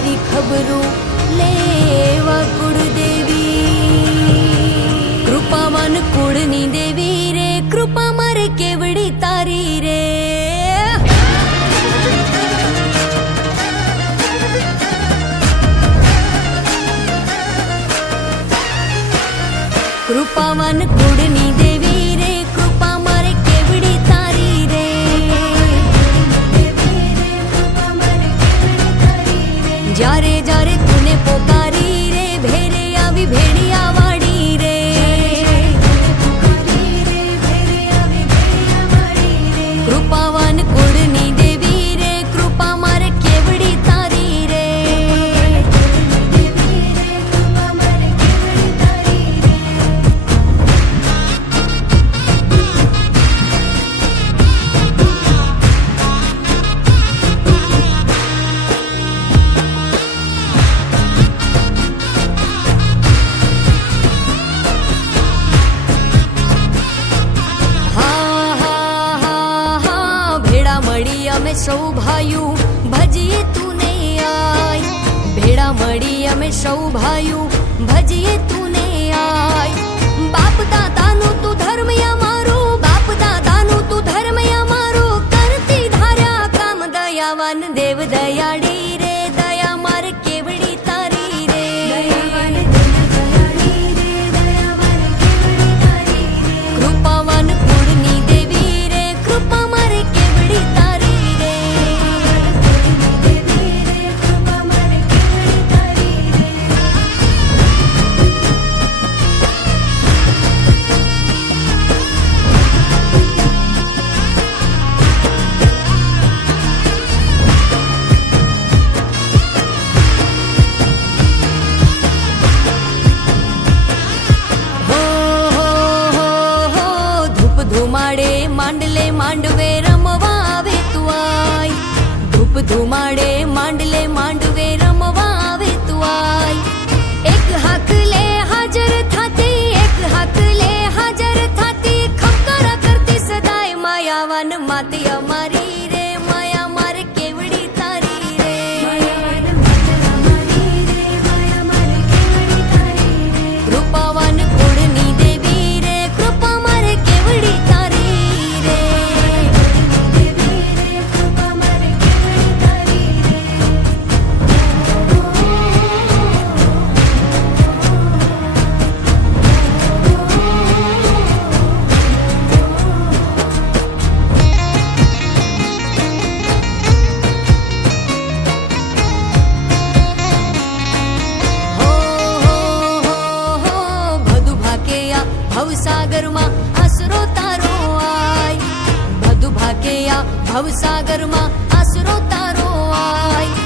તારી ખબરો લેવા કુળદેવી, કૃપાવાન કુળની દેવી રે, કૃપા મારે કેવડી તારી રે. કૃપાવાન કુળની દેવી રે, કૃપા મારે કેવડી તારી રે. જ્યારે જ્યારે તુને પોકારી રે, ભેરે આવી ભેડિયા વાળી રે. કૃપાવાન કુળની દેવી રે, કૃપા મારે કેવડી તારી રે. અમે સૌ ભાઈઓ ભજીએ તુને આય, ભેળા મળી અમે સૌ ભાઈઓ ભજીએ તુને આય. બાપ દાદાનું તું ધર્મ અમારું, બાપ દાદાનું તું ધર્મ અમારું, કરતી ધાર્યા કામ દયાવાન દેવ દયાળી રે. દયા મારે કેવડી તારી રે. કૃપાવાન કુળની દેવી રે, કૃપા મારે કેવડી તારી. ધુમાડે માંડલે માંડવે રમવા આવે તું આય, ધૂપ ધુમાડે માંડલે માંડવે રમવા આવે તું આય. એક હાક લે હાજર થાતી, એક હાક લે હાજર થાતી, ખમકારા કરતી સદાય માયાવાન માતી અમારી રે. માયા મારે કેવડી તારી રે. કૃપાવાન કુળની દેવી રે, કૃપા મારે કેવડી તારી રે. ભવસાગરમાં આસરો તારો આય, બધું ભાગ્યા ભવસાગરમાં આસરો તારો આય.